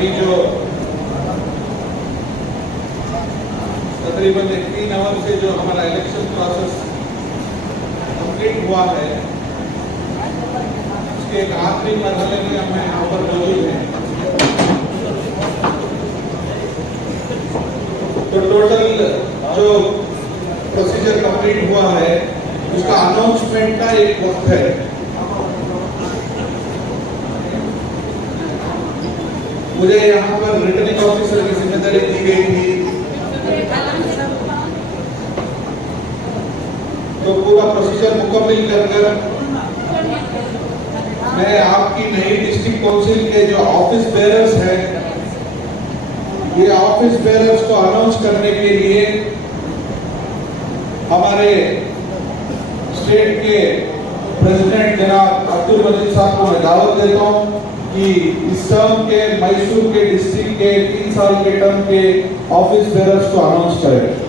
अभी जो तकरीबन 3 आवर से जो हमारा इलेक्शन प्रोसेस कंप्लीट हुआ है, उसके एक आखिरी मरहले में हम यहाँ पर मौजूद हैं। तो टोटल जो प्रोसीजर कंप्लीट हुआ है उसका अनाउंसमेंट का एक वक्त है। मुझे यहाँ पर रिटर्निंग ऑफिसर की जिम्मेदारी दी गई थी, तो पूरा प्रोसीजर मुकम्मल कर मैं आपकी नई डिस्ट्रिक्ट काउंसिल के जो ऑफिस बेयरर्स हैं, ये ऑफिस बेयरर्स को अनाउंस करने के लिए हमारे स्टेट के प्रेसिडेंट जनाब अब्दुल मजीद साहब को मैं दावत देता हूँ कि इस टर्म के मैसूर के डिस्ट्रिक्ट के 3 साल के टर्म के ऑफिस बेयरर्स को अनाउंस करें।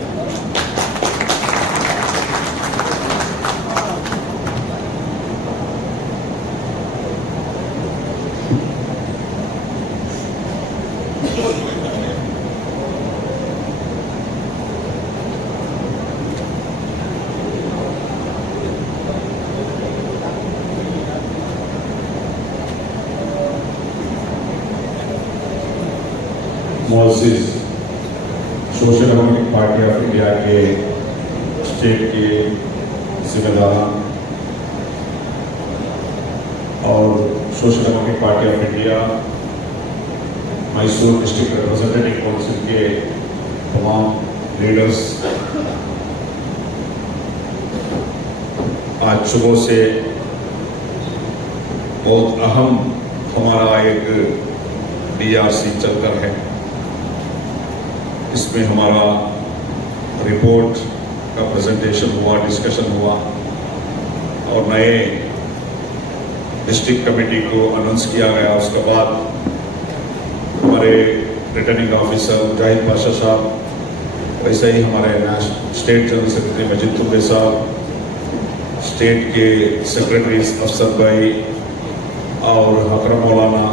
मोअज़्ज़िज़ social democratic party of India के स्टेट के जिम्मेदारान और social democratic party of India Mysore district representative council के तमाम लीडर्स, आज सुबह से बहुत अहम हमारा एक DRC चलकर है। इसमें हमारा रिपोर्ट का प्रेजेंटेशन हुआ, डिस्कशन हुआ और नए डिस्ट्रिक्ट कमेटी को अनाउंस किया गया। उसके बाद हमारे रिटर्निंग ऑफिसर जाहिद पाशा साहब, वैसे ही हमारे स्टेट जनरल सेक्रेटरी मजीद तुर्बे साहब, स्टेट के सेक्रेटरी अफसर भाई और हकरम मौलाना,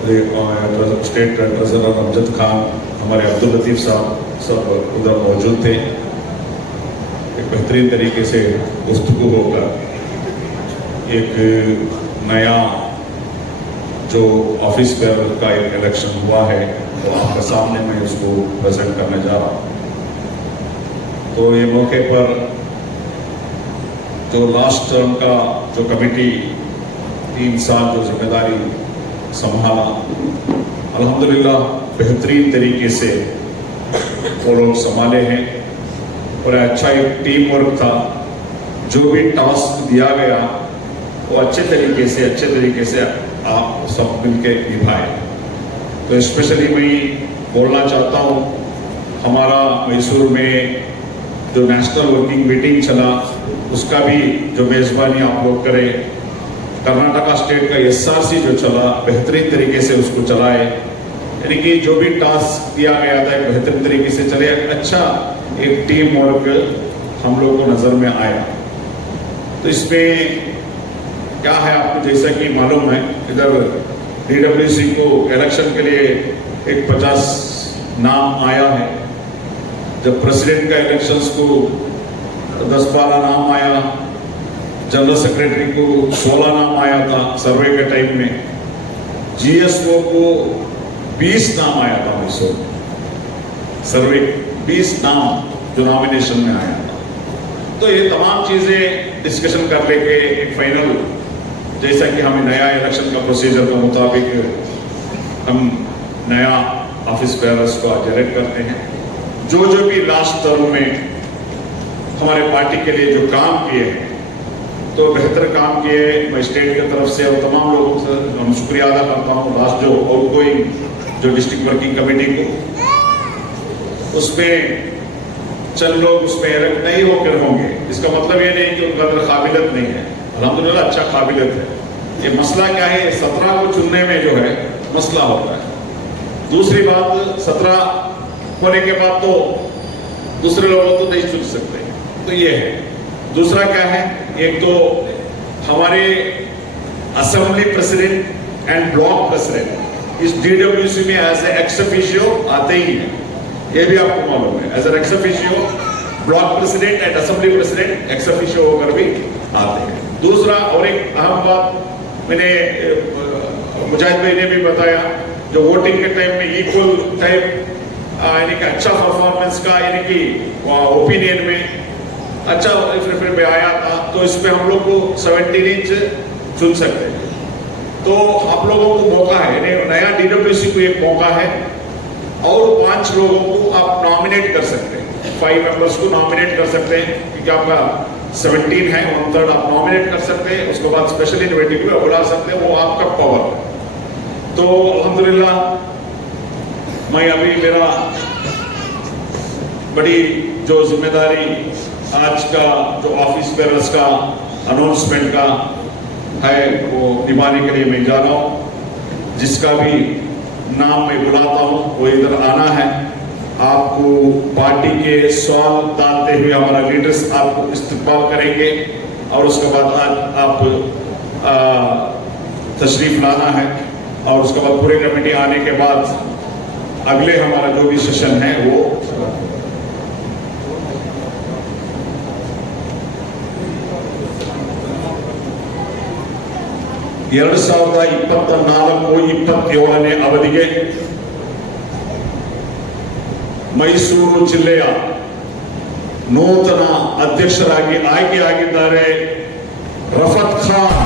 स्टेट ट्रेजरर अमजद खान, हमारे अब्दुल लतीफ़ साहब सब उधर मौजूद थे। एक बेहतरीन तरीके से गुफ्तगू होकर एक नया जो ऑफिस बेयरर का एक इलेक्शन हुआ है, तो आपके सामने मैं उसको प्रेजेंट करने जा रहा हूँ। तो ये मौके पर जो लास्ट टर्म का जो कमेटी 3 साल जो जिम्मेदारी संभाला, अल्हम्दुलिल्लाह बेहतरीन तरीके से वो लोग संभाले हैं और अच्छा एक टीम वर्क था। जो भी टास्क दिया गया वो अच्छे तरीके से आप सब मिलके निभाए। तो स्पेशली मैं बोलना चाहता हूँ, हमारा मैसूर में जो नेशनल वर्किंग मीटिंग चला उसका भी जो मेज़बानी आप लोग करें। कर्नाटका स्टेट का SRC जो चला, बेहतरीन तरीके से उसको चलाए, यानी कि जो भी टास्क दिया गया था एक बेहतरीन तरीके से चले। अच्छा एक टीम वर्क हम लोग को नजर में आया। तो इसमें क्या है, आपको जैसा कि मालूम है, इधर DWC को इलेक्शन के लिए एक 50 नाम आया है। जब प्रेसिडेंट का इलेक्शंस को 10-12 नाम आया, जनरल सेक्रेटरी को 16 नाम आया था सर्वे के टाइम में, GSO को 20 नाम आया था। मैसूर सर्वे 20 नाम जो नॉमिनेशन में आया था। तो ये तमाम चीजें डिस्कशन कर लेके एक फाइनल, जैसा कि हमें नया इलेक्शन का प्रोसीजर के मुताबिक हम नया ऑफिस बेयरर्स को इलेक्ट करते हैं। जो भी लास्ट टर्म में हमारे पार्टी के लिए जो काम किए हैं, तो बेहतर काम किए, मैं स्टेट की तरफ से और तमाम लोगों से हम शुक्रिया अदा करता हूँ। लास्ट जो आउटगोइंग जो डिस्ट्रिक्ट वर्किंग कमेटी को, उसमें चंद लोग उसमें इलेक्ट नहीं होकर होंगे, इसका मतलब ये नहीं कि उनका अंदर काबिलियत नहीं है। अल्हम्दुलिल्लाह अच्छा काबिलियत है। ये मसला क्या है, 17 को चुनने में जो है मसला होता है। दूसरी बात, 17 होने के बाद तो दूसरे लोगों तो नहीं चुन सकते, तो ये है। दूसरा क्या है, एक तो हमारे assembly president and block president इस डीडब्ल्यूसी में एज ए एक्स ऑफिशियो आते ही हैं, ये भी आपको मालूम है। As an ex officio block president and assembly president ex officio होकर भी आते हैं। दूसरा और एक अहम बात मैंने मुजाहिद भाई ने भी बताया, जो वोटिंग के टाइम में इक्वल टाइप यानी कि अच्छा परफॉर्मेंस का यानी कि ओपिनियन में अच्छा फिर में आया था, तो इस पे हम लोग को 17 इंच चुन सकते हैं। तो आप लोगों को मौका है, यानी नया डीडब्ल्यूसी को एक मौका है, और 5 लोगों को आप नॉमिनेट कर सकते हैं, 5 मेंबर्स को नॉमिनेट कर सकते हैं, क्योंकि आपका 17 है, 1/3 आप नॉमिनेट कर सकते हैं, उसके बाद स्पेशल इन्वाइटेड भी बुला सकते हैं, वो आपका पावर है। तो अल्हम्दुलिल्लाह मैं अभी मेरा बड़ी जो जिम्मेदारी आज का जो ऑफिस बेयरर्स का अनाउंसमेंट का है वो निभाने के लिए मैं जा रहा हूँ। जिसका भी नाम मैं बुलाता हूँ वो इधर आना है। आपको पार्टी के सवाल डालते हुए हमारा लीडर्स आपको इस्तकबाल करेंगे, और उसके बाद आप तशरीफ लाना है, और उसके बाद पूरे कमेटी आने के बाद अगले हमारा जो भी सेशन है वो 2024-27 ಅವಧಿಗೆ ಮೈಸೂರು ಜಿಲ್ಲೆಯ ನೂತನ ಅಧ್ಯಕ್ಷರಾಗಿ ಆಯ್ಕೆಯಾಗಿದ್ದಾರೆ ರಫತ್ ಖಾನ್.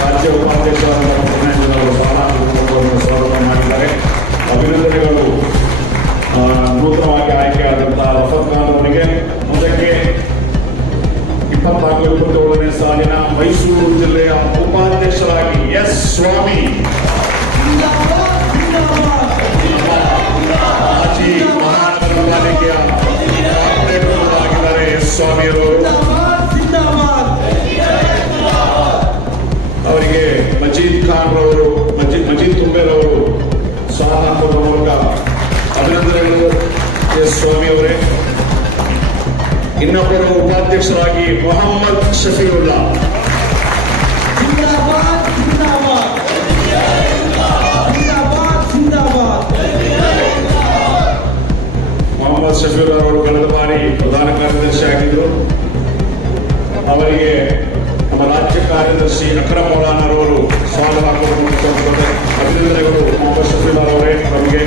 ರಾಜ್ಯ ಉಪಾಧ್ಯಕ್ಷರಾದ ಸ್ವಾಗತ ಮಾಡಿದ್ದಾರೆ. ಅಭಿನಂದನೆಗಳು. ನೂತನವಾಗಿ ಆಯ್ಕೆಯಾದಂತಹ ರಫತ್ ಖಾನ್ ಅವರಿಗೆ ಮುಂದಕ್ಕೆ 24-27ನೇ ಸಾಲಿನ ಮೈಸೂರು ಜಿಲ್ಲೆಯ ಉಪಾಧ್ಯಕ್ಷರಾಗಿ ಎಸ್ ಸ್ವಾಮಿ, ಮಾಜಿ ಮಹಾನಗರ ಪಾಲಿಕೆಯ ಕಾರ್ಪೊರೇಟರ್ ಆಗಿದ್ದಾರೆ ಎಸ್ ಸ್ವಾಮಿಯವರು. ಅವರಿಗೆ ಮಜೀದ್ ಖಾನ್ ರವರು, ಮಜೀದ್ ತುಂಬೇರವರು ಸ್ವಾಗತ ಹಾಕುವ ಮೂಲಕ ಅಭಿನಂದನೆಗಳು ಎಸ್ ಸ್ವಾಮಿ ಅವರೇ. ಇನ್ನೊಬ್ಬರು ಉಪಾಧ್ಯಕ್ಷರಾಗಿ ಮೊಹಮ್ಮದ್ ಶಫೀವುಲ್ಲಾ. ಮೊಹಮ್ಮದ್ ಶಫೀವುಲ್ಲಾ ಅವರು ಕಳೆದ ಬಾರಿ ಪ್ರಧಾನ ಕಾರ್ಯದರ್ಶಿ ಆಗಿದ್ದರು. ಅವರಿಗೆ ನಮ್ಮ ರಾಜ್ಯ ಕಾರ್ಯದರ್ಶಿ ಅಕ್ರಮ್ ಮೌಲಾನರವರು ಸ್ವಾಗತ ಹಾಕುವ ಮೂಲಕ ಅಭಿನಂದನೆಗಳು ಮೊಹಮ್ಮದ್ ಶಫೀವುಲ್ಲಾ ಅವರೇ. ಅವರಿಗೆ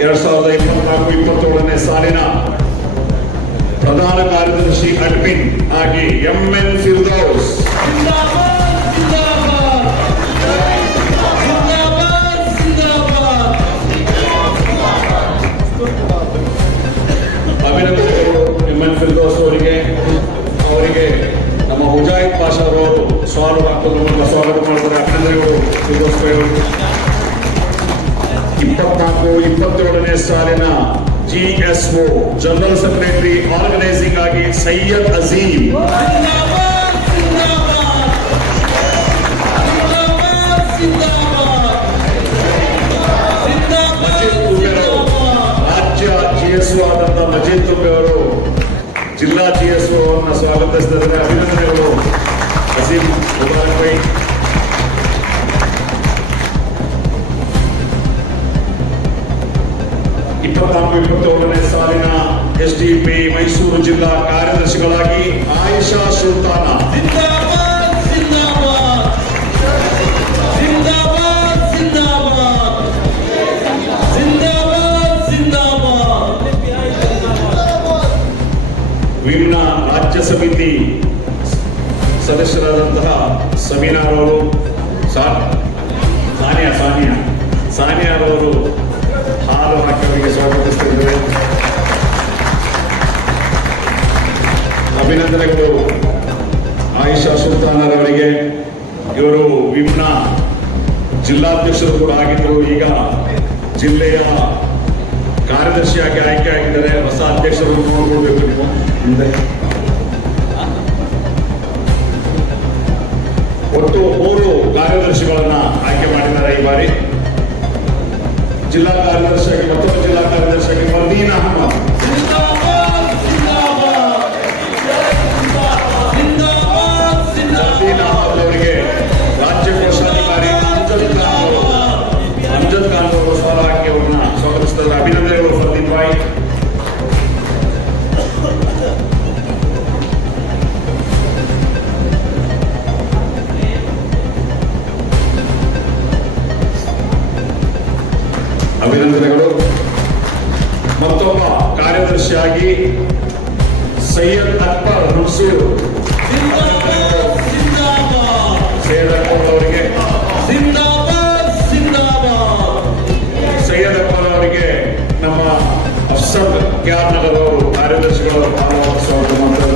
2024-27ನೇ ಸಾಲಿನ ಪ್ರಧಾನ ಕಾರ್ಯದರ್ಶಿ ಅಡ್ಮಿನ್ ಆಗಿ ಎಂಎನ್ ಫಿರ್ದೌಸ್. ಅಭಿನಂದನೆಗಳು ಎಂಎನ್ ಫಿರ್ದೌಸ್ ಅವರಿಗೆ. ಅವರಿಗೆ ನಮ್ಮ ಮುಜಾಹಿದ್ ಪಾಷಾ ಅವರು ಸ್ವಾಗತ ಹಾಕುವ ಮೂಲಕ ಸ್ವಾಗತ ಮಾಡ್ತಾರೆ. ಅಭಿನಂದನೆಗಳು ಫಿರ್ದೌಸ್ ಅವರು. 24-27ನೇ ಸಾಲಿನ ಜಿಎಸ್ಒ ಜನರಲ್ ಸೆಕ್ರೆಟರಿ ಆರ್ಗನೈಸಿಂಗ್ ಆಗಿ ಸೈಯದ್ ಅಜೀಂ. ರಾಜ್ಯ ಜಿಎಸ್ಒ ಆದಂತ ಮಜೀದ್ ತುಂಬೆ ಅವರು ಜಿಲ್ಲಾ ಜಿಎಸ್ಒ ಅನ್ನು ಸ್ವಾಗತಿಸಿದ್ದಾರೆ. ಅಭಿನಂದನೆಗಳು ಅಜೀಂ ಮುಬಾರಕ್ ಭಾಯ್. 24-27ನೇ ಸಾಲಿನ ಎಸ್ಡಿಪಿ ಮೈಸೂರು ಜಿಲ್ಲಾ ಕಾರ್ಯದರ್ಶಿಗಳಾಗಿ ಆಯಿಷಾ ಸುಲ್ತಾನ. ವಿಮ್ನ ರಾಜ್ಯ ಸಮಿತಿ ಸದಸ್ಯರಾದಂತಹ ಸಮೀನಾರವರು, ಸಾನಿಯಾರವರು ಹಾಲು ಹಾಕಿಯವರಿಗೆ ಸ್ವಾಗತಿಸುತ್ತಿದ್ದಾರೆ. ಅಭಿನಂದನೆಗಳು ಆಯಿಷಾ ಸುಲ್ತಾನರವರಿಗೆ. ಇವರು ವಿಮ್ನ ಜಿಲ್ಲಾಧ್ಯಕ್ಷರು ಕೂಡ ಆಗಿದ್ದರು. ಈಗ ಜಿಲ್ಲೆಯ ಕಾರ್ಯದರ್ಶಿಯಾಗಿ ಆಯ್ಕೆ ಆಗಿದ್ದಾರೆ. ಹೊಸ ಅಧ್ಯಕ್ಷರು ನೋಡ್ಕೊಳ್ಬೇಕು ನೀವು ಮುಂದೆ. ಒಟ್ಟು 3 ಕಾರ್ಯದರ್ಶಿಗಳನ್ನ ಆಯ್ಕೆ ಮಾಡಿದ್ದಾರೆ ಈ ಬಾರಿ. ಜಿಲ್ಲಾ ಕಾರ್ಯದರ್ಶಿಯಾಗಿ ಮತ್ತೊಬ್ಬ ಜಿಲ್ಲಾ ಕಾರ್ಯದರ್ಶಿಯಾಗಿ ಫರ್ದೀನ್ ಅಹಮದ್. ಫರ್ದೀನ್ ಅಹಮದ್ ಅವರಿಗೆ ರಾಜ್ಯ ಕೋಶಾಧಿಕಾರಿ ಅಮ್ಜದ್ ಖಾನ್ ಅವರು ಸವಾಲು ಹಾಕಿ ಅವರನ್ನ ಸ್ವಾಗತಿಸಿದ್ದಾರೆ. ಅಭಿನಂದನೆಗಳು ಫರ್ದೀನ್ ಭಾಯ್. ಅಭಿನಂದನೆಗಳು. ಮತ್ತೊಬ್ಬ ಕಾರ್ಯದರ್ಶಿಯಾಗಿ ಸೈಯದ್ ಅಕ್ಬರ್ ಹುಸೂರ್ ಸೈಯದ್ ಅಕ್ಬರ್ ಅವರಿಗೆ ಸೈಯದ್ ಅಕ್ಬರ್ ಅವರಿಗೆ ನಮ್ಮ ಅಫ್ಸರ್ ಕ್ಯಾರ್ ನಗರ್ ಅವರು ಕಾರ್ಯದರ್ಶಿಗಳು ಸ್ವಾಗತ ಮಾಡ್ತಾರೆ.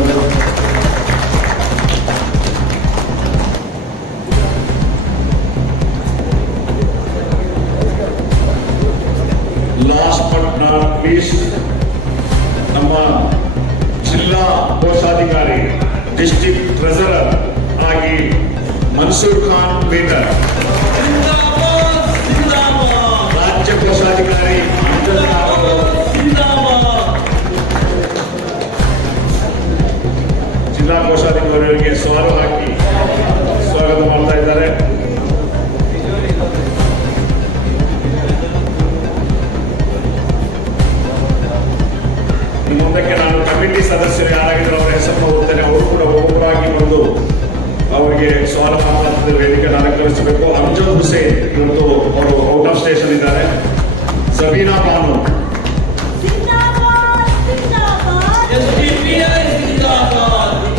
ಲಾಸ್ಟ್ ಬಟ್ ನಾಟ್ ಲೀಸ್ಟ್ ನಮ್ಮ ಜಿಲ್ಲಾ ಕೋಶಾಧಿಕಾರಿ ಡಿಸ್ಟ್ರಿಕ್ಟ್ ಟ್ರೆಸರರ್ ಆಗಿ ಮನ್ಸೂರ್ ಖಾನ್ ಬೇಟರ್, ರಾಜ್ಯ ಕೋಶಾಧಿಕಾರಿ ಅಮ್ಜದ್ ಖಾನ್ ಅವರು ಜಿಲ್ಲಾ ಕೋಶಾಧಿಕಾರಿಯವರಿಗೆ ಸವಾಲು ಹಾಕಿ ಸ್ವಾಗತ ಮಾಡ್ತಾ ಇದ್ದಾರೆ. ಮುಂದಕ್ಕೆ ನಾನು ಕಮಿಟಿ ಸದಸ್ಯರು ಯಾರಾಗಿದ್ರು ಅವರ ಹೆಸರನ್ನು ಓದ್ತೇನೆ. ಅವರು ಕೂಡ ಒಬ್ಬೊಬ್ಬರಾಗಿ ಬಂದು ಅವರಿಗೆ ಸವಾಲು ಮಾತಾಡ್ತಿದ್ದ ವೇದಿಕೆ ಅಲಂಕರಿಸಬೇಕು. ಅಮ್ಜದ್ ಹುಸೇನ್ ಇವತ್ತು ಅವರು ಔಟ್ ಆಫ್ ಸ್ಟೇಷನ್ ಇದ್ದಾರೆ. ಸಬೀನಾ ಬಾನು,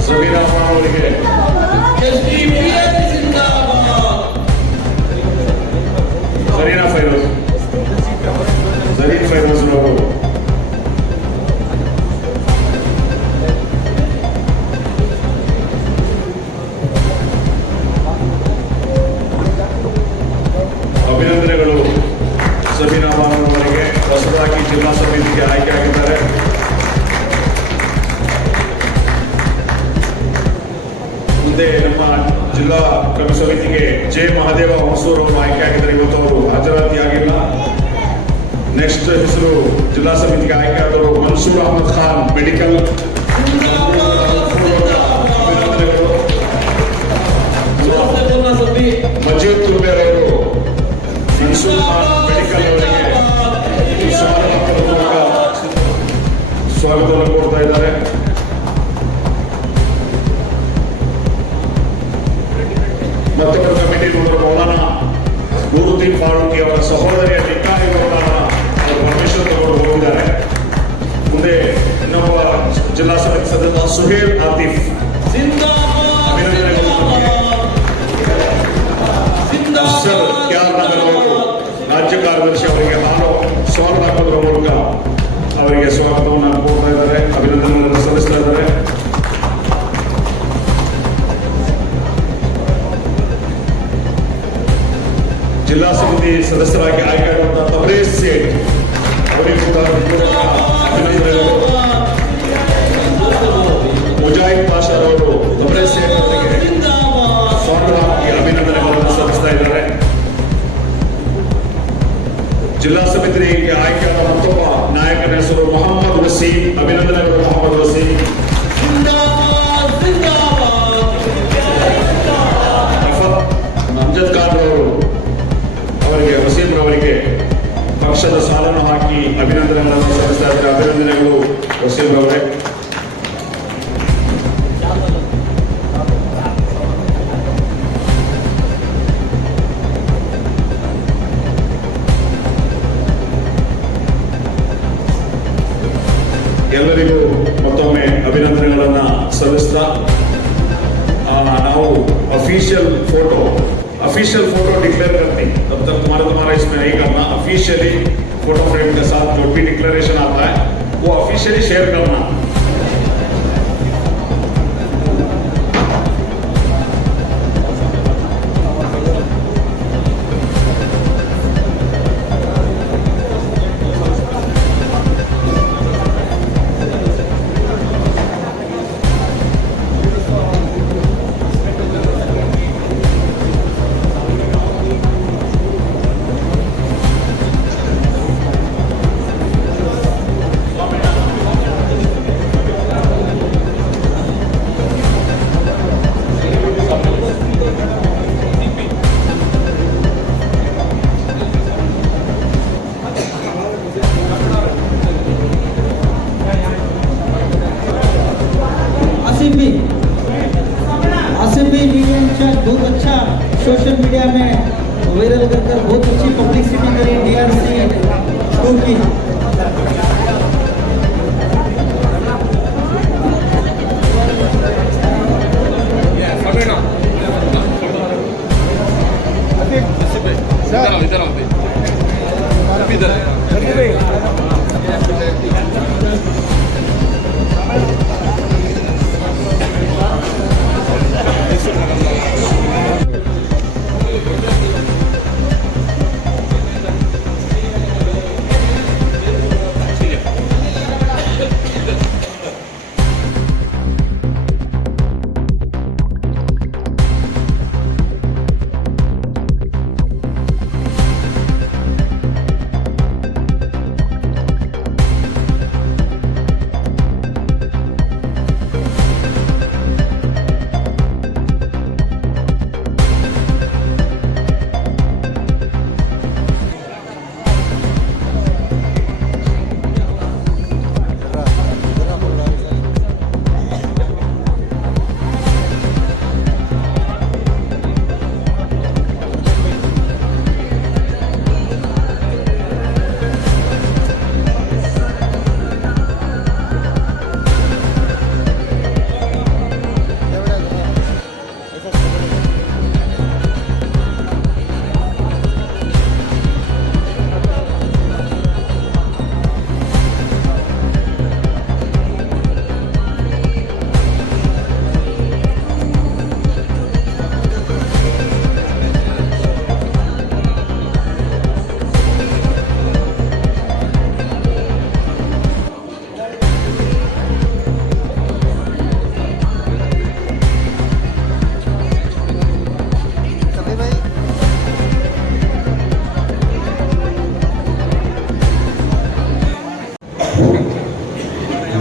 ಸಬೀನಾ ಬಾನು ಅವರಿಗೆ ಜರೀನಾ ಫೈರೋಜ್, ಜರೀನ್ ಫೈರೋಜ್ ಅವರು ಅಭಿನಂದನೆಗಳು. ಸಬೀನಾ ಬಾನು ಅವರಿಗೆ ಹೊಸದಾಗಿ ಜಿಲ್ಲಾ ಸಮಿತಿಗೆ ಆಯ್ಕೆ ಆಗಿದ್ದಾರೆ. ಮುಂದೆ ನಮ್ಮ ಜಿಲ್ಲಾ ಕವಿ ಸಮಿತಿಗೆ ಜೆ ಮಹದೇವ ಹೊಸೂರ್ ಅವರು ಆಯ್ಕೆ ಆಗಿದ್ದಾರೆ. ಇವತ್ತು ಅವರು ಹಾಜರಾತಿ ಆಗಿಲ್ಲ. ನೆಕ್ಸ್ಟ್ ಹೆಸರು ಜಿಲ್ಲಾ ಸಮಿತಿಗೆ ಆಯ್ಕೆ ಆದರು ಮನ್ಸೂರ್ ಅಹಮದ್ ಖಾನ್ ಮೆಡಿಕಲ್. ಮಜೀದ್ ತುರ್ಬೇರ್ ಅವರು ಮನ್ಸೂರ್ ಖಾನ್ ಮೆಡಿಕಲ್ ಅವರಿಗೆ ಸ್ವಾಗತವನ್ನು ಕೋರ್ತಾ ಇದ್ದಾರೆ. ಮತ್ತೊಬ್ಬ ಕಮಿಟಿ ನೋಡಲು ಮೌಲಾನಾ ನೂರುದ್ದೀನ್ ಫಾರೂಕಿ ಅವರ ಸಹೋದರಿಯ ನಿಕಾಹಿ ಮೌಲಾನಾ ಅವರು ಪರ್ಮಿಷನ್ ತಗೊಂಡು ಹೋಗಿದ್ದಾರೆ. ಮುಂದೆ ಇನ್ನೊಬ್ಬ ಜಿಲ್ಲಾ ಸಮಿತಿ ಸದಸ್ಯ ಸುಹೇಲ್ ಆತಿಫ್. ಅಭಿನಂದನೆಗಳು. ಅಫ್ಸರ್ ಕ್ಯಾರ್ ನಗರ್ ಅವರು ರಾಜ್ಯ ಕಾರ್ಯದರ್ಶಿ ಅವರಿಗೆ ಸವಾಲು ಹಾಕೋದ್ರ ಮೂಲಕ ಅವರಿಗೆ ಸ್ವಾಗತವನ್ನು ಕೋರ್ತಾ ಇದ್ದಾರೆ. ಅಭಿನಂದನೆಗಳನ್ನು ಸಲ್ಲಿಸ್ತಾ ಇದ್ದಾರೆ. ಜಿಲ್ಲಾ ಸಮಿತಿ ಸದಸ್ಯರಾಗಿ ಆಯ್ಕೆಯಾಗುವಂತಹ ತಬ್ರೇಜ್ ಸೇಠ್ ಅವರಿಗೂ ಕೂಡ ಅಭಿನಂದನೆಗಳು. ಮುಜಾಹಿದ್ ಪಾಷಾ ಅವರು ತಬ್ರೇಜ್ ಸೇಠ್ ಅವರಿಗೆ ಸ್ವಾಗತ ಹಾಕಿ ಅಭಿನಂದನೆಗಳನ್ನು ಸಲ್ಲಿಸ್ತಾ ಇದ್ದಾರೆ. ಜಿಲ್ಲಾ ಸಮಿತಿಗೆ ಆಯ್ಕೆಯಾದ ಮತ್ತೊಬ್ಬ ನಾಯಕನ ಹೆಸರು ಮೊಹಮ್ಮದ್ ವಸೀಂ. ಅಭಿನಂದನೆಗಳು ಮೊಹಮ್ಮದ್ ವಸೀಂ. ಅಮ್ಜದ್ ಖಾನ್ ಅವರು ಅವರಿಗೆ ವಸೀಂ ಅವರಿಗೆ ಪಕ್ಷದ ಸಾಲನ್ನು ಹಾಕಿ ಅಭಿನಂದನೆಗಳನ್ನು ಸಲ್ಲಿಸ್ತಾ ಇದ್ದಾರೆ. ಅಭಿನಂದನೆಗಳು ವಸೀಂ ಅವರೇ. ಎಲ್ಲರಿಗೂ ಮತ್ತೊಮ್ಮೆ ಅಭಿನಂದನೆಗಳನ್ನು ಸಲ್ಲಿಸ್ತಾ ನಾವು अफिशियल फोटो डिक्लेयर करते हैं, तब तक तुम्हारा इसमें नहीं करना। ऑफिशियली फोटो फ्रेम के साथ जो भी डिक्लेरेशन आता है वो ऑफिशियली शेयर करना। वायरल कर बहुत अच्छी पब्लिसिटी करी DRC 2 की।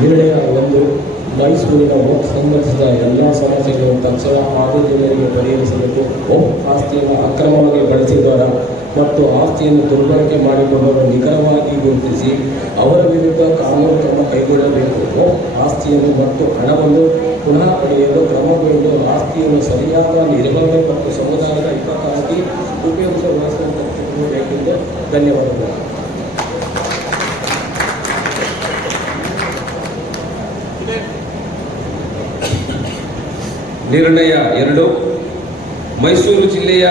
ನಿರ್ಣಯ 1 ಮೈಸೂರಿನ ವಕ್ಫ್ ಸಂಬಂಧಿಸಿದ ಎಲ್ಲ ಸಮಸ್ಯೆಗಳನ್ನು ತಕ್ಷಣ ಆದ್ಯತೆಗಳಿಗೆ ಪರಿಹರಿಸಬೇಕು. ವಕ್ಫ್ ಆಸ್ತಿಯನ್ನು ಅಕ್ರಮವಾಗಿ ಬಳಸಿದವರ ಮತ್ತು ಆಸ್ತಿಯನ್ನು ದುರ್ಬಳಕೆ ಮಾಡಿಕೊಂಡವರು ನಿಖರವಾಗಿ ಗುರುತಿಸಿ ಅವರ ವಿರುದ್ಧ ಕಾನೂನು ಕ್ರಮ ಕೈಗೊಳ್ಳಬೇಕು. ವಕ್ಫ್ ಆಸ್ತಿಯನ್ನು ಮತ್ತು ಹಣವನ್ನು ಪುನಃ ಪಡೆಯಲು ಕ್ರಮಗೊಂಡು ಆಸ್ತಿಯನ್ನು ಸರಿಯಾದ ನಿರ್ವಹಣೆ ಮತ್ತು ಸಮುದಾಯದ ಹಿತಕ್ಕಾಗಿ ಉಪಯೋಗಿಸಬೇಕೆಂದು ಧನ್ಯವಾದಗಳು. ನಿರ್ಣಯ 2 ಮೈಸೂರು ಜಿಲ್ಲೆಯ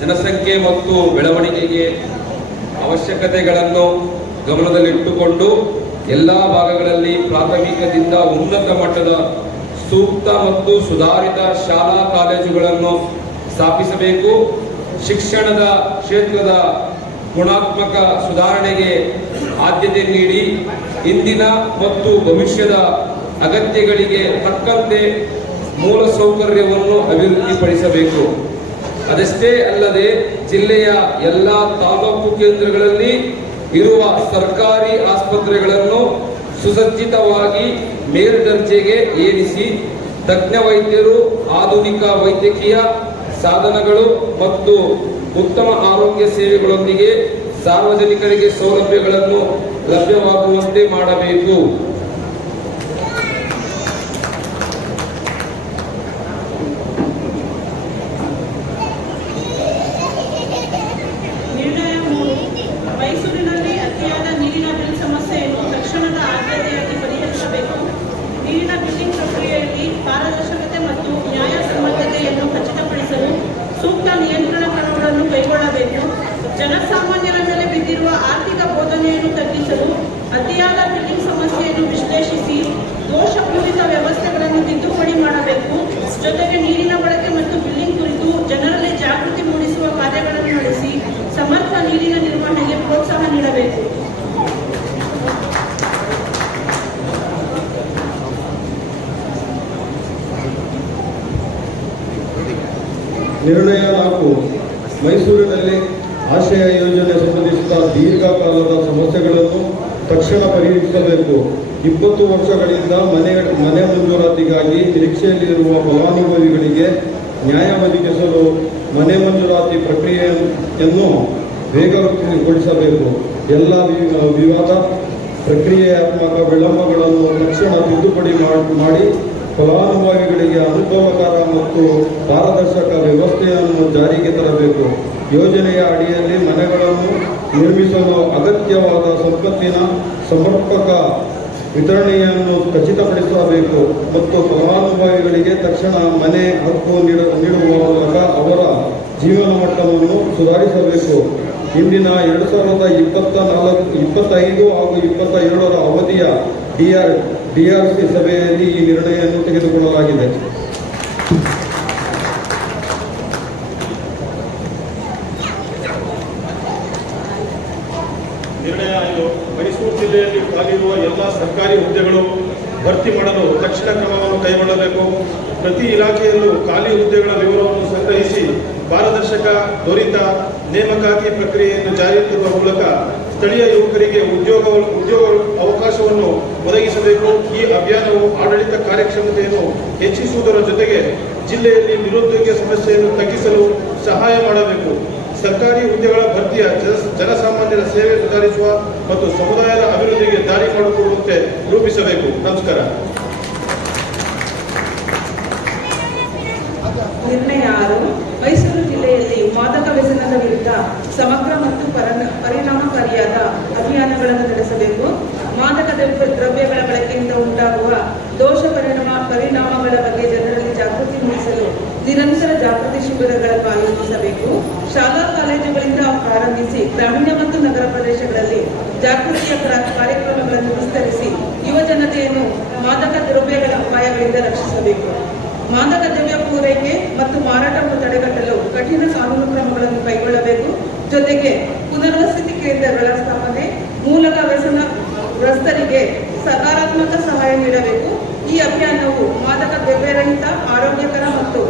ಜನಸಂಖ್ಯೆ ಮತ್ತು ಬೆಳವಣಿಗೆಗೆ ಅವಶ್ಯಕತೆಗಳನ್ನು ಗಮನದಲ್ಲಿಟ್ಟುಕೊಂಡು ಎಲ್ಲ ಭಾಗಗಳಲ್ಲಿ ಪ್ರಾಥಮಿಕದಿಂದ ಉನ್ನತ ಮಟ್ಟದ ಸೂಕ್ತ ಮತ್ತು ಸುಧಾರಿತ ಶಾಲಾ ಕಾಲೇಜುಗಳನ್ನು ಸ್ಥಾಪಿಸಬೇಕು. ಶಿಕ್ಷಣದ ಕ್ಷೇತ್ರದ ಗುಣಾತ್ಮಕ ಸುಧಾರಣೆಗೆ ಆದ್ಯತೆ ನೀಡಿ ಇಂದಿನ ಮತ್ತು ಭವಿಷ್ಯದ ಅಗತ್ಯಗಳಿಗೆ ತಕ್ಕಂತೆ ಮೂಲ ಸೌಕರ್ಯವನ್ನು ಅಭಿವೃದ್ಧಿಪಡಿಸಬೇಕು. ಅದಷ್ಟೇ ಅಲ್ಲದೆ ಜಿಲ್ಲೆಯ ಎಲ್ಲ ತಾಲೂಕು ಕೇಂದ್ರಗಳಲ್ಲಿ ಇರುವ ಸರ್ಕಾರಿ ಆಸ್ಪತ್ರೆಗಳನ್ನು ಸುಸಜ್ಜಿತವಾಗಿ ಮೇಲ್ದರ್ಜೆಗೆ ಏರಿಸಿ ತಜ್ಞ ವೈದ್ಯರು, ಆಧುನಿಕ ವೈದ್ಯಕೀಯ ಸಾಧನಗಳು ಮತ್ತು ಉತ್ತಮ ಆರೋಗ್ಯ ಸೇವೆಗಳೊಂದಿಗೆ ಸಾರ್ವಜನಿಕರಿಗೆ ಸೌಲಭ್ಯಗಳನ್ನು ಲಭ್ಯವಾಗುವಂತೆ ಮಾಡಬೇಕು. ಮೈಸೂರಿನಲ್ಲಿ ಅತಿಯಾದ ನೀರಿನ ಬಿಲ್ ಸಮಸ್ಯೆಯನ್ನು ತಕ್ಷಣದ ಆದ್ಯತೆಯಾಗಿ ಪರಿಹರಿಸಬೇಕು. ನೀರಿನ ಬಿಲ್ಲಿಂಗ್ ಪ್ರಕ್ರಿಯೆಯಲ್ಲಿ ಪಾರದರ್ಶಕತೆ ಮತ್ತು ನ್ಯಾಯಸಮ್ಮತತೆಯನ್ನು ಖಚಿತಪಡಿಸಲು ಸೂಕ್ತ ನಿಯಂತ್ರಣ ಕ್ರಮಗಳನ್ನು ಕೈಗೊಳ್ಳಬೇಕು. ಜನಸಾಮಾನ್ಯರ ಮೇಲೆ ಬಿದ್ದಿರುವ ಆರ್ಥಿಕ ಬೋಧನೆಯನ್ನು ತಗ್ಗಿಸಲು ಅತಿಯಾದ ಬಿಲ್ಲಿಂಗ್ ಸಮಸ್ಯೆಯನ್ನು ವಿಶ್ಲೇಷಿಸಿ ದೋಷಪೂರಿತ ವ್ಯವಸ್ಥೆಗಳನ್ನು ತಿದ್ದುಪಡಿ ಮಾಡಬೇಕು. ಜೊತೆಗೆ ನೀರಿನ ಬಳಕೆ ಮತ್ತು ಬಿಲ್ಲಿಂಗ್ ಕುರಿತು ಜನರಲ್ಲಿ ಜಾಗೃತಿ ಮೂಡಿಸುವ ಕಾರ್ಯಗಳನ್ನು ನಡೆಸಿ ಸಮರ್ಥ ನೀರಿನ ನಿರ್ವಹಣೆಗೆ ಪ್ರೋತ್ಸಾಹ ನೀಡಬೇಕು. ನಿರ್ಣಯ 4 ಮೈಸೂರಿನಲ್ಲಿ ಆಶ್ರಯ ಯೋಜನೆ ಸಂಬಂಧಿಸಿದ ದೀರ್ಘಕಾಲದ ಸಮಸ್ಯೆಗಳನ್ನು ತಕ್ಷಣ ಪರಿಹರಿಸಬೇಕು. 20 ವರ್ಷಗಳಿಂದ ಮನೆ ಮಂಜೂರಾತಿಗಾಗಿ ನಿರೀಕ್ಷೆಯಲ್ಲಿರುವ ಫಲಾನುಭವಿಗಳಿಗೆ ನ್ಯಾಯ ಒದಗಿಸಲು ಮನೆ ಮಂಜೂರಾತಿ ಪ್ರಕ್ರಿಯೆಯನ್ನು ವೇಗಗೊಳಿಸಬೇಕು. ಎಲ್ಲ ವಿವಾದ ಪ್ರಕ್ರಿಯಾತ್ಮಕ ವಿಳಂಬಗಳನ್ನು ತಕ್ಷಣ ತಿದ್ದುಪಡಿ ಮಾಡಿ ಫಲಾನುಭವಿಗಳಿಗೆ ಅನುಕೂಲಕರ ಮತ್ತು ಪಾರದರ್ಶಕ ವ್ಯವಸ್ಥೆಯನ್ನು ಜಾರಿಗೆ ತರಬೇಕು. ಯೋಜನೆಯ ಅಡಿಯಲ್ಲಿ ಮನೆಗಳನ್ನು ನಿರ್ಮಿಸಲು ಅಗತ್ಯವಾದ ಸಂಪತ್ತಿನ ಸಮರ್ಪಕ ವಿತರಣೆಯನ್ನು ಖಚಿತಪಡಿಸಬೇಕು ಮತ್ತು ಫಲಾನುಭವಿಗಳಿಗೆ ತಕ್ಷಣ ಮನೆ ಹಕ್ಕು ನೀಡುವ ಮೂಲಕ ಅವರ ಜೀವನ ಮಟ್ಟವನ್ನು ಸುಧಾರಿಸಬೇಕು. ಇಂದಿನ 2025 ಹಾಗೂ 27ರ ಅವಧಿಯ ಡಿಆರ್ಸಿ ಸಭೆಯಲ್ಲಿ ಈ ನಿರ್ಣಯವನ್ನು ತೆಗೆದುಕೊಳ್ಳಲಾಗಿದೆ. ನಿರ್ಣಯ ಇದು. ಮೈಸೂರು ಜಿಲ್ಲೆಯಲ್ಲಿ ಖಾಲಿರುವ ಎಲ್ಲ ಸರ್ಕಾರಿ ಹುದ್ದೆಗಳು ಭರ್ತಿ ಮಾಡಲು ತಕ್ಷಣ ಕ್ರಮವನ್ನು ಕೈಗೊಳ್ಳಬೇಕು. ಪ್ರತಿ ಇಲಾಖೆಯಲ್ಲೂ ಖಾಲಿ ಹುದ್ದೆಗಳ ವಿವರವನ್ನು ಸಂಗ್ರಹಿಸಿ ಪಾರದರ್ಶಕ ತ್ವರಿತ ನೇಮಕಾತಿ ಪ್ರಕ್ರಿಯೆಯನ್ನು ಜಾರಿಗೆ ತರುವ ಮೂಲಕ ಸ್ಥಳೀಯ ಯುವಕರಿಗೆ ಉದ್ಯೋಗ ಅವಕಾಶವನ್ನು ಒದಗಿಸಬೇಕು. ಈ ಅಭಿಯಾನವು ಆಡಳಿತ ಕಾರ್ಯಕ್ಷಮತೆಯನ್ನು ಹೆಚ್ಚಿಸುವುದರ ಜೊತೆಗೆ ಜಿಲ್ಲೆಯಲ್ಲಿ ನಿರುದ್ಯೋಗ ಸಮಸ್ಯೆಯನ್ನು ತಗ್ಗಿಸಲು ಸಹಾಯ ಮಾಡಬೇಕು. ಸರ್ಕಾರಿ ಹುದ್ದೆಗಳ ಭರ್ತಿಯ ಜನಸಾಮಾನ್ಯರ ಸೇವೆ ಸುಧಾರಿಸುವ ಮತ್ತು ಸಮುದಾಯದ ಅಭಿವೃದ್ಧಿಗೆ ದಾರಿ ಮಾಡಿಕೊಡುವಂತೆ ರೂಪಿಸಬೇಕು. ನಮಸ್ಕಾರ. ನಿರ್ಣಯ 6. ಮೈಸೂರು ಜಿಲ್ಲೆಯಲ್ಲಿ ಮಾದಕ ವ್ಯಸನದ ವಿರುದ್ಧ ಸಮಗ್ರ ಮತ್ತು ಪರಿಣಾಮಕಾರಿಯಾದ ಅಭಿಯಾನಗಳನ್ನು ನಡೆಸಬೇಕು. ಮಾದಕ ದ್ರವ್ಯಗಳ ಬಳಕೆಯಿಂದ ಉಂಟಾಗುವ ದೋಷ ಪರಿಣಾಮಗಳ ಬಗ್ಗೆ ಜನರಲ್ಲಿ ಜಾಗೃತಿ ಮೂಡಿಸಲು ನಿರಂತರ ಜಾಗೃತಿ ಶಿಬಿರಗಳನ್ನು ಆಯೋಜಿಸಬೇಕು. ಶಾಲಾ ಕಾಲೇಜುಗಳಿಂದ ಪ್ರಾರಂಭಿಸಿ ಗ್ರಾಮೀಣ ಮತ್ತು ನಗರ ಪ್ರದೇಶಗಳಲ್ಲಿ ಜಾಗೃತಿಯ ಕಾರ್ಯಕ್ರಮಗಳನ್ನು ವಿಸ್ತರಿಸಿ ಯುವ ಜನತೆಯನ್ನು ಮಾದಕ ದ್ರವ್ಯಗಳ ಅಪಾಯಗಳಿಂದ ರಕ್ಷಿಸಬೇಕು. ಮಾದಕ ದ್ರವ್ಯ ಪೂರೈಕೆ ಮತ್ತು ಮಾರಾಟವನ್ನು ತಡೆಗಟ್ಟಲು ಕಠಿಣ ಕಾನೂನು ಕ್ರಮಗಳನ್ನು ಕೈಗೊಳ್ಳಬೇಕು. ಜೊತೆಗೆ ಪುನರ್ವಸತಿ ಕೇಂದ್ರಗಳ ಸ್ಥಾಪನೆ ಮೂಲಕ ವ್ಯಸನಗ್ರಸ್ತರಿಗೆ ಸಕಾರಾತ್ಮಕ ಸಹಾಯ ನೀಡಬೇಕು. ಈ ಅಭಿಯಾನವು ಮಾದಕ ದ್ರವ್ಯರಹಿತ ಆರೋಗ್ಯಕರ ಮತ್ತು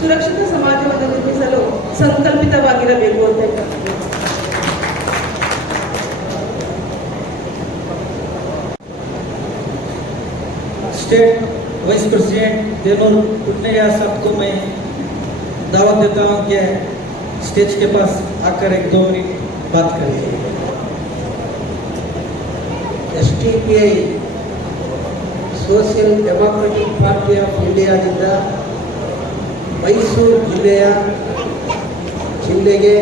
ಸುರಕ್ಷಿತ ಸಮಾಜವನ್ನು ನಿರ್ಮಿಸಲು ಸಂಕಲ್ಪಿತವಾಗಿರಬೇಕು ಅಂತ ಹೇಳ್ತಾರೆ. स्टेट वाइस प्रेसिडेंट देनूर पुटनैया साहब को मैं दावत देता हूं कि स्टेज के पास आकर 1-2 मिनट बात करें. STPI social democratic party of ಇಂಡಿಯಾದಿಂದ ಮೈಸೂರು ಜಿಲ್ಲೆಗೆ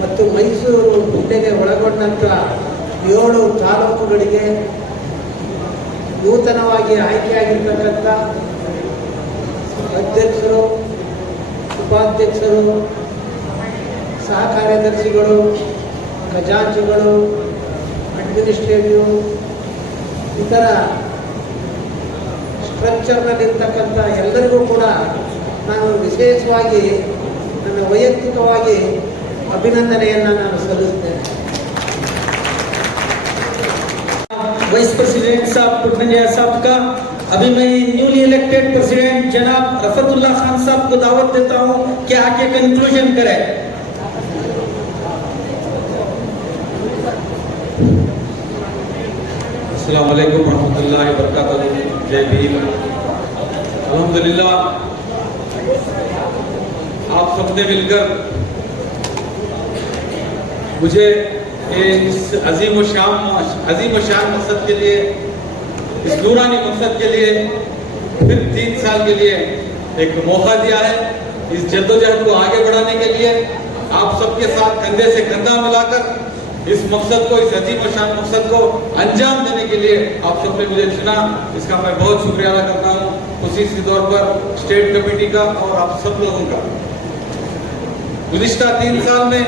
ಮತ್ತು ಮೈಸೂರು ಜಿಲ್ಲೆಗೆ ಒಳಗೊಂಡಂಥ 7 ತಾಲೂಕುಗಳಿಗೆ ನೂತನವಾಗಿ ಆಯ್ಕೆಯಾಗಿರ್ತಕ್ಕಂಥ ಅಧ್ಯಕ್ಷರು, ಉಪಾಧ್ಯಕ್ಷರು, ಸಹ ಕಾರ್ಯದರ್ಶಿಗಳು, ಖಜಾಂಚಿಗಳು, ಅಡ್ಮಿನಿಸ್ಟ್ರೇಟಿವ್ ಇತರ ಸ್ಟ್ರಕ್ಚರ್ನಲ್ಲಿರ್ತಕ್ಕಂಥ ಎಲ್ಲರಿಗೂ ಕೂಡ ನಾನು ವಿಶೇಷವಾಗಿ ನನ್ನ ವೈಯಕ್ತಿಕವಾಗಿ ಅಭಿನಂದನೆಯನ್ನು ನಾನು ಸಲ್ಲಿಸ್ತೇನೆ. वाइस प्रेसिडेंट साहब पुटनैया साहब का अभी मैं न्यूली इलेक्टेड प्रेसिडेंट जनाब रफतुल्लाह खान साहब को दावत देता हूं कि आके कंक्लूजन करें. अस्सलाम वालेकुम रहमतुल्लाहि व बरकातहू. जय भीम. अल्हम्दुलिल्लाह आप सबने मिलकर मुझे इस अजीम शान मकसद के लिए, इस नूरानी मकसद के लिए फिर 3 साल के लिए एक मौका दिया है. इस जद्दोजहद को आगे बढ़ाने के लिए आप सबके साथ कंधे से कंधा मिलाकर इस मकसद को, इस अजीम शान मकसद को अंजाम देने के लिए आप सबने मुझे चुना. इसका मैं बहुत शुक्रिया अदा करता हूँ, खुसूसी तौर पर स्टेट कमेटी का और आप सब लोगों का. गुज़िश्ता 3 साल में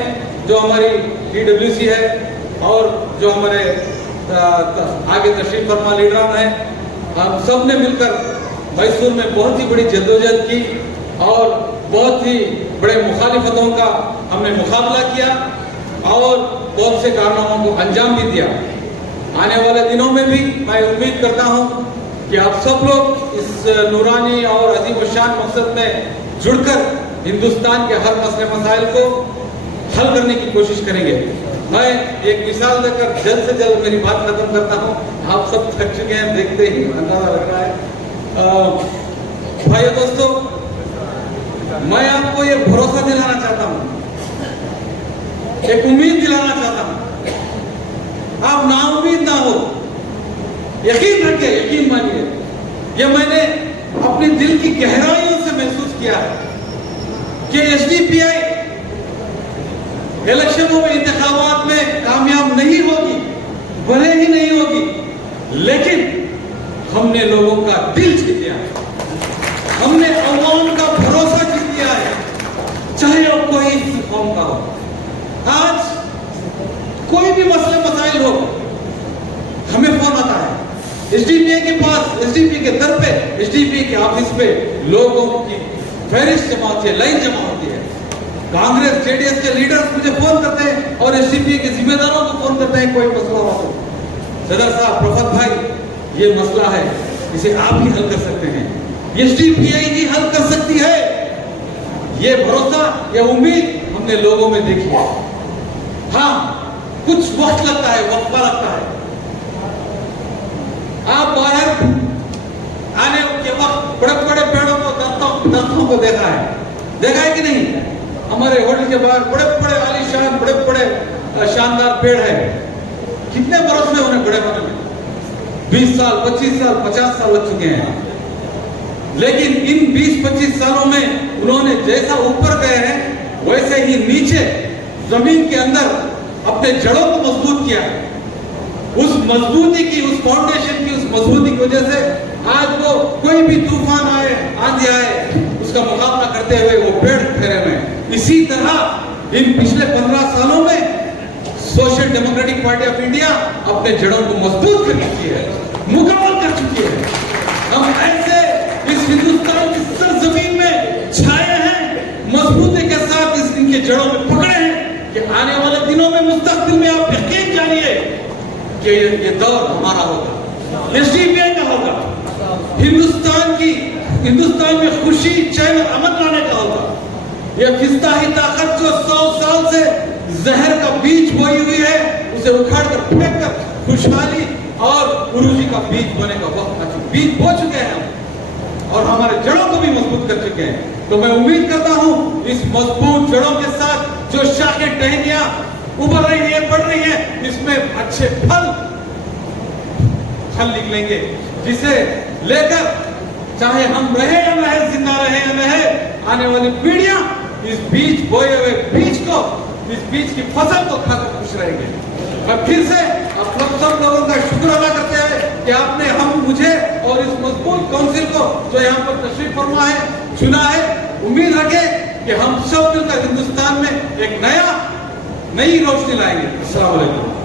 जो हमारी TWC है और जो हमारे आगे तशरीफ फरमा लीडरान है, हम सब ने मिलकर मैसूर में बहुत ही बड़ी जद्दोजहद की और बहुत ही बड़े मुखालिफतों का हमने मुकाबला किया और बहुत से कारनामों को अंजाम भी दिया. आने वाले दिनों में भी मैं उम्मीद करता हूं कि आप सब लोग इस नूरानी और अजीम शान मकसद में जुड़कर हिंदुस्तान के हर मसले मसाइल को हल करने की कोशिश करेंगे. मैं एक मिसाल देकर जल्द से जल्द मेरी बात खत्म करता हूं. आप सब थक चुके हैं, देखते ही अंदाजा लग रहा है. भाइयों दोस्तों, मैं आपको ये भरोसा दिलाना चाहता हूं, एक उम्मीद दिलाना चाहता हूं. आप नाउम्मीद ना हो, यकीन रखिए, यकीन मानिए. ये मैंने अपने दिल की गहराइयों से महसूस किया है कि एसडीपीआई इलेक्शनों में, इंतखाबात में कामयाब नहीं होगी, भले ही नहीं होगी, लेकिन हमने लोगों का दिल जीत लिया है, हमने अवाम का भरोसा जीत लिया है, चाहे वो कोई कौम का हो। आज कोई भी मसले मसाइल हो, हमें फोन आता है एसडीपीआई के पास, एसडीपीआई के दर पे, एसडीपीआई के ऑफिस पे लोगों की फहरिस्त जमा होती है, लाइन जमा होती है। कांग्रेस जेडीएस के लीडर्स मुझे फोन करते हैं और एसडीपीआई के जिम्मेदारों को फोन करते हैं कोई मसला हो तो, सदर साहब, प्रफत भाई, ये मसला है, इसे आप ही हल कर सकते हैं, एसडीपीआई ही हल कर सकती है। ये भरोसा, ये उम्मीद हमने लोगों में देखी है। हाँ, कुछ वक्त लगता है, वक्फा लगता है। आप बाहर आने के वक्त बड़े बड़े पेड़ों को, दरख्तों को देखा है कि नहीं? हमारे होटल के बाहर बड़े बड़े आलीशान, बड़े बड़े शानदार पेड़ है। कितने बरस में उन्हें बड़े बने में? 20 साल, 25 साल, 50 साल लग चुके हैं। लेकिन इन 20-25 सालों में उन्होंने जैसा ऊपर गए हैं, वैसे ही नीचे जमीन के अंदर अपने जड़ों को मजबूत किया है। उस मजबूती की, उस फाउंडेशन की, उस मजबूती की वजह से आज वो कोई भी तूफान आए, आंधी आए, उसका मुकाबला करते हुए वो पेड़ ठहरे हुए हैं। इसी तरह इन पिछले 15 सालों में social democratic party of India अपने जड़ों को मजबूत कर चुकी है, मुकम्मल कर चुकी है। हम ऐसे इस हिंदुस्तान की सरजमीन में छाए हैं, मजबूती के साथ इनके जड़ों में पकड़े हैं कि आने वाले दिनों में, मुस्तकबिल में आप यकीन जानिए कि ये दौर हमारा होगा, एसडीपीआई का होगा, हिंदुस्तान में खुशी, चैन और अमन लाने का होगा। ये फिस्ताही ताकत जो 100 साल से जहर का बीज बोई हुई है, उसे उखाड़ कर फेंक कर खुशहाली और उरूजी का बीज बोने का वक्त आ चुका, बीज बो चुके हैं हम, और हमारे जड़ों को भी मजबूत कर चुके हैं। तो मैं उम्मीद करता हूं इस मजबूत जड़ों के साथ जो शाखें टहनियां उभर रही है, बढ़ रही है, इसमें अच्छे फल निकलेंगे, जिसे लेकर चाहे हम रहे या न रहे, जिंदा रहे या न रहे, आने वाली पीढ़ियां इस बीज बोए हुए बीज को, इस बीज की फसल को खाकर खुश रहेंगे। मैं फिर से आप सब लोगों का शुक्र अदा करते हैं कि आपने मुझे और इस मजबूत काउंसिल को जो यहाँ पर तशरीफ फरमा है, चुना है। उम्मीद रखें कि हम सब मिलकर हिंदुस्तान में एक नई रोशनी लाएंगे। अस्सलाम वालेकुम।